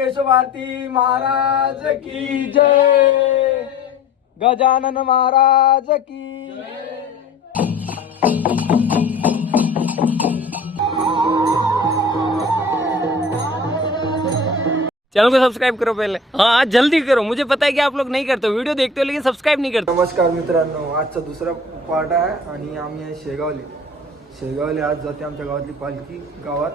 केशव भारती महाराज की जय, गजानन महाराज की चैनल को सब्सक्राइब करो पहले। हाँ जल्दी करो, मुझे पता है कि आप लोग नहीं करते हो, वीडियो देखते हो लेकिन सब्सक्राइब नहीं करते। नमस्कार मित्रांनो, आजचा दुसरा पार्ट आहे आणि आम्ही आहे शेगावले आज जाते आमच्या गावातली पालखी गावात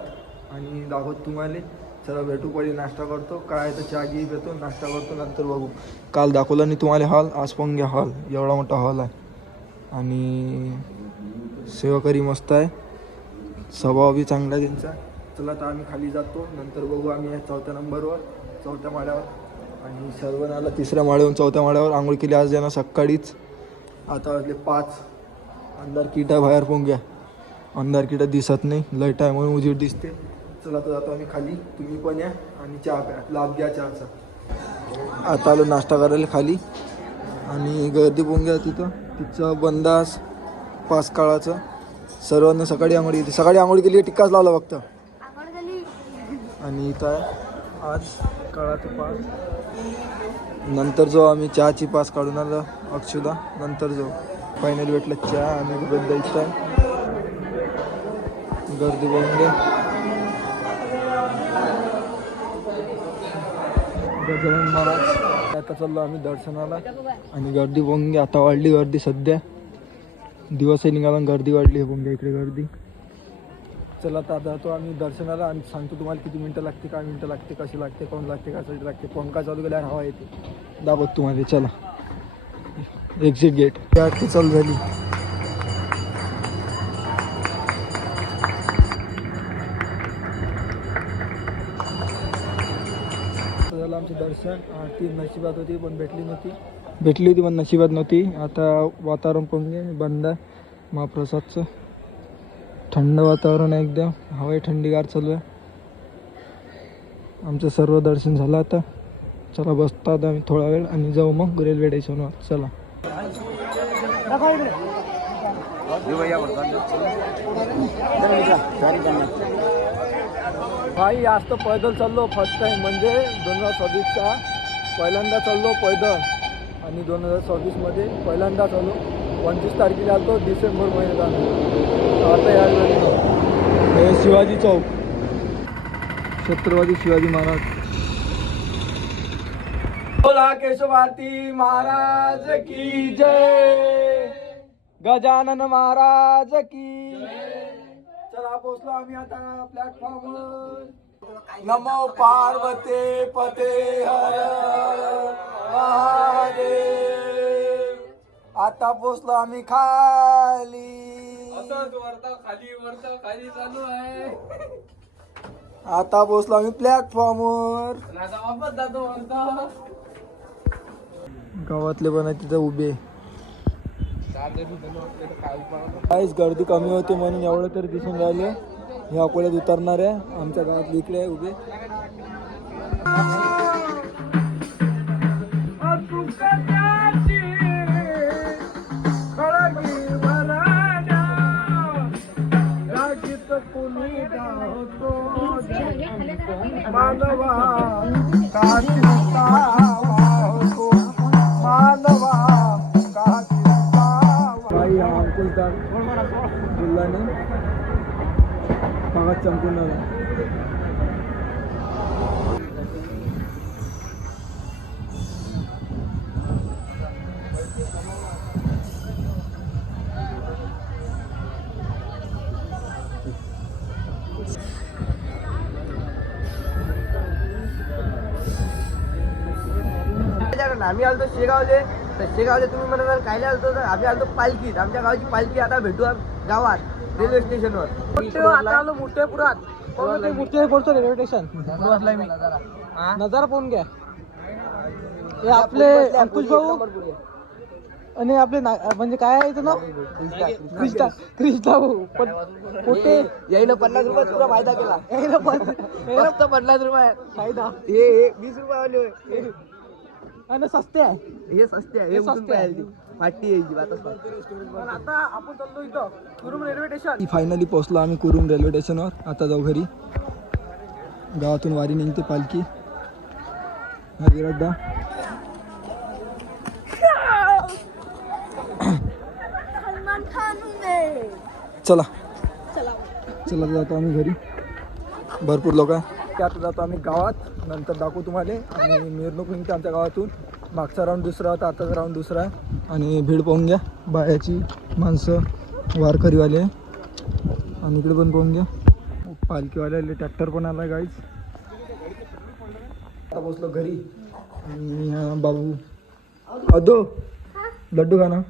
आणि दाखवत तुम्हाला. चला भेटू, पहिले नाश्ता करतो, काय तर चहा घी घेतो, नाश्ता करतो, नंतर बघू. काल दाखवला नाही तुम्हाला हॉल, आज पण घ्या हॉल, एवढा मोठा हॉल आहे आणि सेवाकरी मस्त आहे, स्वभाव बी चांगला आहे त्यांचा. चला तर आम्ही खाली जातो, नंतर बघू. आम्ही आहे चौथ्या नंबरवर, चौथ्या माळ्यावर आणि सर्वनाला तिसऱ्या माळ्यावरून चौथ्या माळ्यावर आंघोळ केली आज यांना सकाळीच. आता वाजले 5. अंधार किटा बाहेर पोंग्या, अंधार किटा दिसत नाही, लाईट आहे म्हणून उजेड दिसते. चला तर जातो आम्ही खाली, तुम्ही पण या आणि चहा प्या, लाभ घ्या चहाचा. आता आलो नाश्ता करायला खाली आणि गर्दी पोंग्या तिथं, तिचं बंदास 5 काळाचं. सर्वांना सकाळी आंघोळ येते, सकाळी आंघोळ केली टिक्काच लावला फक्त. आणि इथं आहे आज काळाचं 5. नंतर जो आम्ही चहाची 5 काढून आलं अक्षुदा, नंतर जो फायनल भेटला चहा आणि बद्दल इथं आहे गर्दी बोंगे. गजानन महाराज आता चाललो आम्ही दर्शनाला आणि गर्दी बोंगे आता वाढली गर्दी. सध्या दिवसही निघाला गर्दी वाढली आहे बोंगे इकडे गर्दी. चला तर जातो आम्ही दर्शनाला आणि सांगतो तुम्हाला किती मिनटं लागते, काय मिनटं लागते, कशी लागते, कोण लागते, कशासाठी लागते. पंखा चालू केल्यावर हवा येते दाबत तुम्हाला. चला एक्झिट गेट आरती चालू झाली. झालं आमचं दर्शन. आरती नशिबात होती पण भेटली होती पण नशिबात नव्हती. आता वातावरण पण बंद आहे महाप्रसादचं, थंड वातावरण आहे एकदम, हवा थंडीगार चालू आहे. आमचं सर्व दर्शन झालं. आता चला बसतात आम्ही थोडा वेळ आणि जाऊ मग रेल्वे स्टेशनवर. चला भाई आज तर पैदल चाललो फर्स्ट टाइम, म्हणजे 2026चा पहिल्यांदा चाललो पैदल आणि 2026मध्ये पहिल्यांदा चाललो. 25 तारखेला आलो, डिसेंबर महिन्यात आलो. आता या शिवाजी चौक, छत्रपती शिवाजी महाराज. बोला केशव भारती महाराज की जय, गजानन महाराज की. चला पोचलो आम्ही आता प्लॅटफॉर्मवर. नमो पार्वते पते हर महादेव. आता पोचलो आम्ही खाली, खाली चालू आहे. आता पोचलो आम्ही प्लॅटफॉर्मवर. गावातले पण तिथं उभे. काहीच गर्दी कमी होते म्हणून एवढं तरी दिसून राहिले. हे अकोल्यात उतरणार आहे, आमच्या गावात इकडे आहे उभे. मानवा काही अंकुशदार जिल्ह्याने भागात चमकून आला. आम्ही आलतो शेगावले, तर शेगावले तुम्ही म्हणाल कायला आलतो, तर आम्ही आलतो पालखीत. आमच्या गावाची पालखी आता भेटू गावात रेल्वे स्टेशनवर. आता आलो मोठेपुरात, मोठे बोलतो रेल्वे स्टेशन नजारा पाहून घ्या. हे आपले अंकुश भाऊ आणि आपले म्हणजे काय आहे ना कृष्णा भाऊ. पण कुठे यायला 50 रुपयात पुरा फायदा केला. फक्त 50 रुपये फायदा, हे 20 रुपये आले आणि सस्ते आहे. हे सस्ते आहे, हे सस्ते आहे. फाटी यायची पण आता आपण चाललो इथं कुरुम रेल्वे स्टेशन. फायनली पोहोचलो आम्ही कुरुम रेल्वे स्टेशनवर. आता जाऊ घरी. गावातून वारी निघते पालखी. हरिरड्डा चला चला जातो आम्ही घरी. भरपूर लोक आहे. आता जातो आम्ही गावात. नंतर दाखवू तुम्हाला. आणि मिरवणूक निघते आमच्या गावातून. मागचा राऊंड दुसरा होता, आताचा राऊंड दुसरा आहे. आणि भीड पाहून घ्या, बायाची माणसं वारकरीवाले. आणि इकडे पण पाहून घ्या पालखीवाले. ट्रॅक्टर पण आला गाईज. आता पोचलो घरी. आणि हा बाबू अदो लड्डू खाना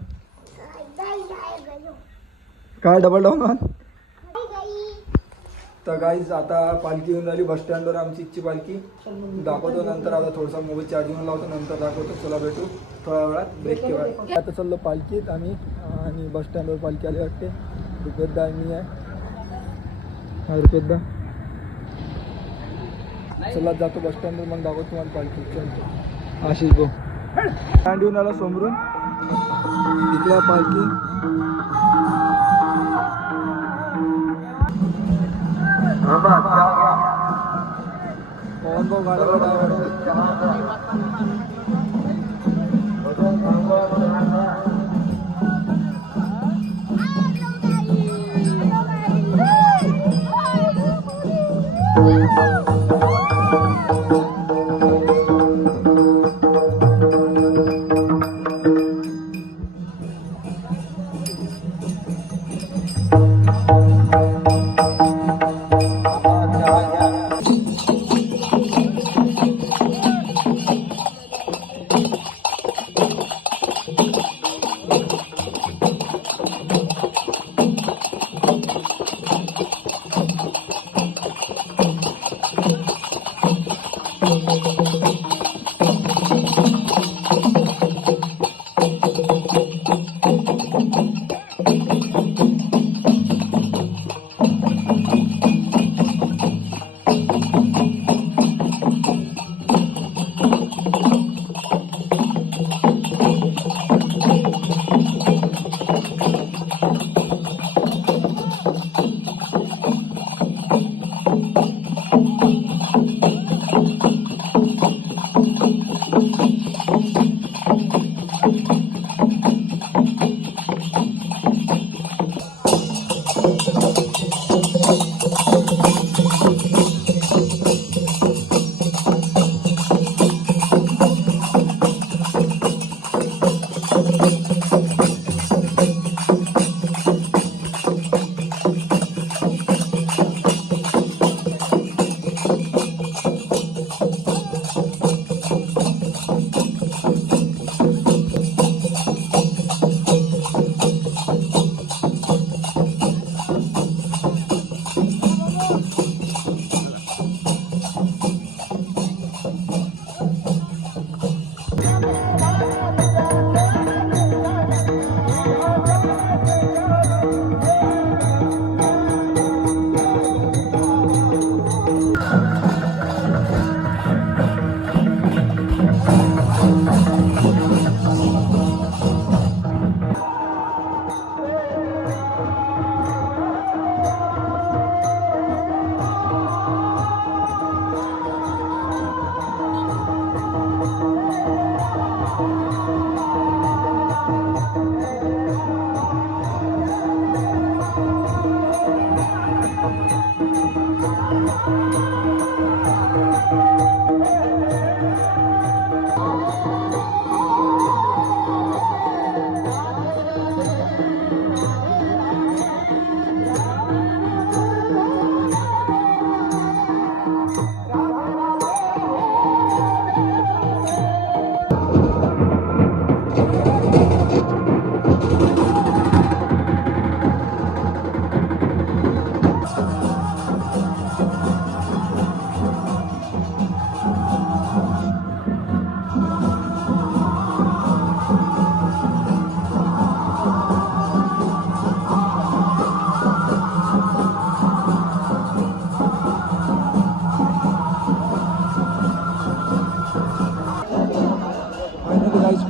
काय डबल डाऊन. तर गाईज आता पालखी येऊन झाली बस स्टँडवर. आमची इच्छी पालखी दाखवतो नंतर. आता थोडासा मोबाईल चार्जिंग लावतो, नंतर दाखवतो. चला भेटू थोड्या वेळात ब्रेक केव्हा. आता चाललो पालखीत आम्ही. आणि बस स्टँडवर पालखी आली वाटते. रुपेदा मी आहे. हा रुपेदा. चला जातो बस स्टँडवर, मग दाखवतो तुम्हाला पालखी. चलतो आशिष भाऊ स्टँड येऊन आला समोरून. इथल्या पालखी पवन भाऊ गाड्या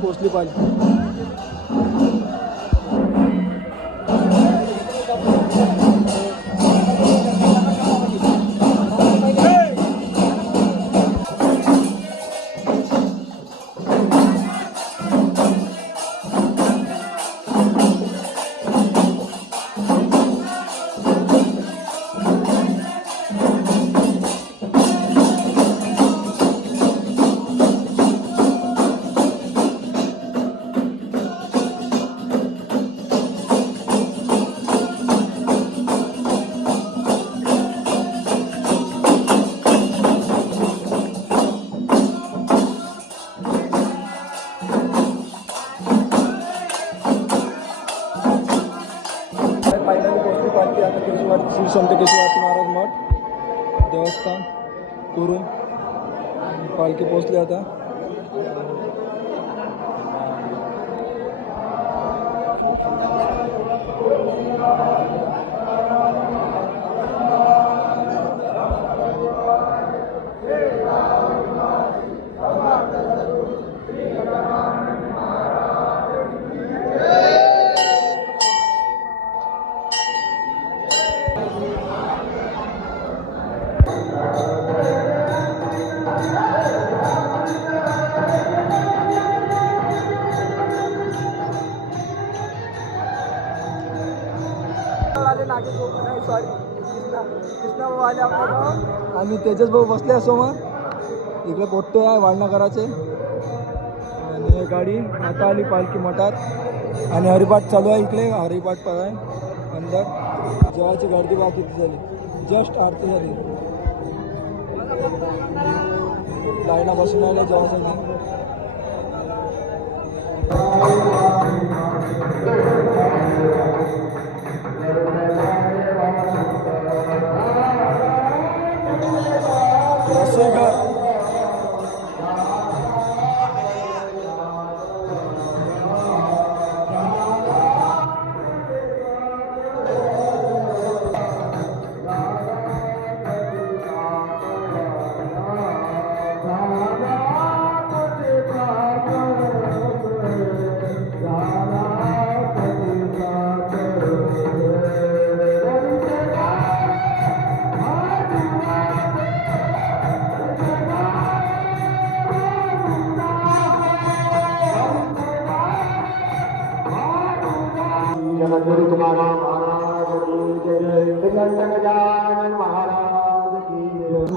पोचली पाहिजे. श्री संत केशवासी महाराज मठ देवस्थान कुरुम पालखी पोचली आता. कृष्णा भाऊ आले आपल्या गावात आणि तेजस भाऊ बसले असो. मग इकडे पोट्टे आहे वाढणाकराचे आणि गाडी आता आली पालखी मठात आणि हरिपाठ चालू आहे. इकडे हरिपाठ पण आहे अंदर. जेवायची गर्दी बाकी झाली. जस्ट आरती झाली. लाईना बसून आल्या जेवायचं नाही.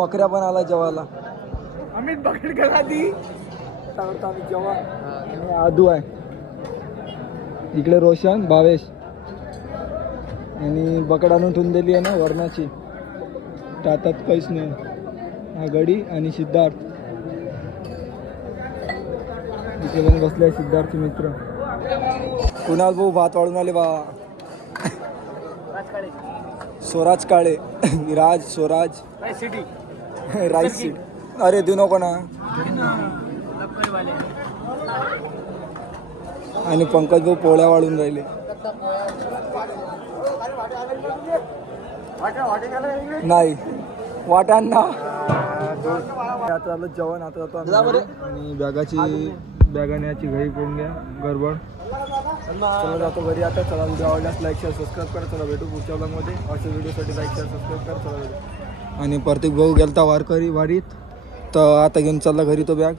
मकऱ्या पण आला जेवायला. अमित बकेट करा दी जेवण आणि आदू आहे इकडे. रोशन भावेश आणि बकड आणून ठेवून दिली आहे ना वरणाची. टातात काहीच नाही. हा गडी आणि सिद्धार्थ इथे पण बसले. सिद्धार्थचे मित्र कुणाल भाऊ भात वाढून आले बा. स्वराज काळे विराज स्वराज राईस सीट. अरे देऊ नको ना. आणि पंकज भाऊ पोळ्या वाढून राहिले. नाही वाटाण ना. आता आलं जेवण. आता जातो आणि बॅगाने याची घरी करून घ्या गडबड. चला जातो घरी आता. चला व्हिडिओ आवडल्यास लाईक शेअर सबस्क्राईब करा. चला भेटू पुढच्या ब्लॉगमध्ये. अशा व्हिडिओसाठी लाईक शेअर सबस्क्राईब करा. चला भेटू. आणि प्रत्येक भाऊ गेलता वारकरी वारीत तर आता घेऊन चालला घरी तो बॅग.